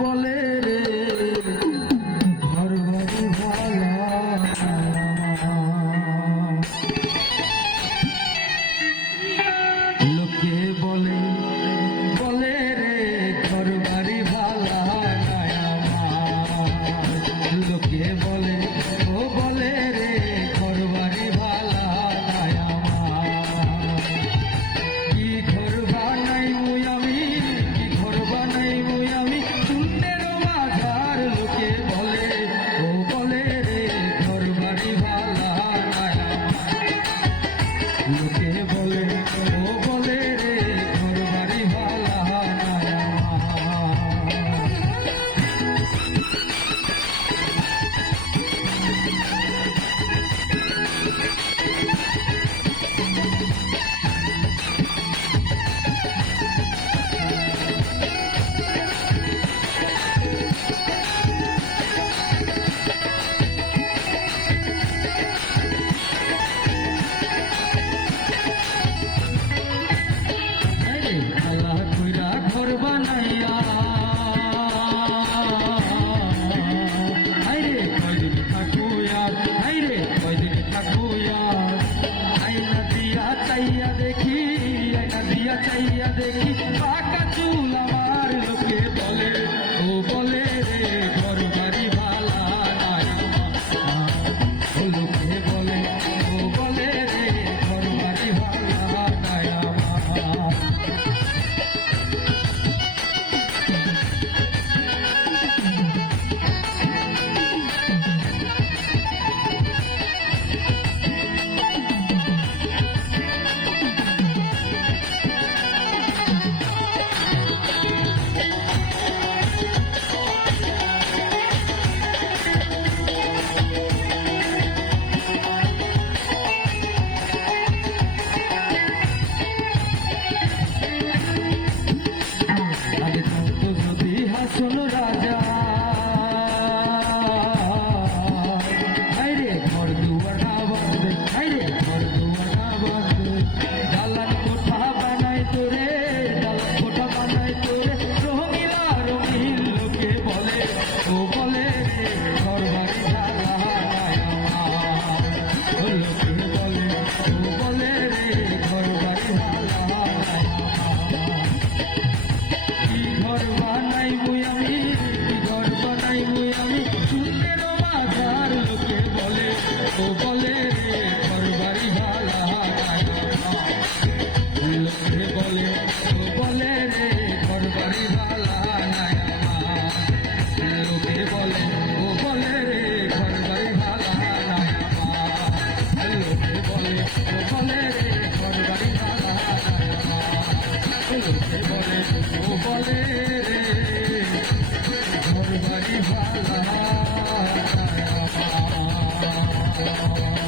বলে Okay. তাকাইয়া দেখি পাকা চুল আমার লোকে বলে ও বলে রে ঘর বাড়ি ভালা Yeah.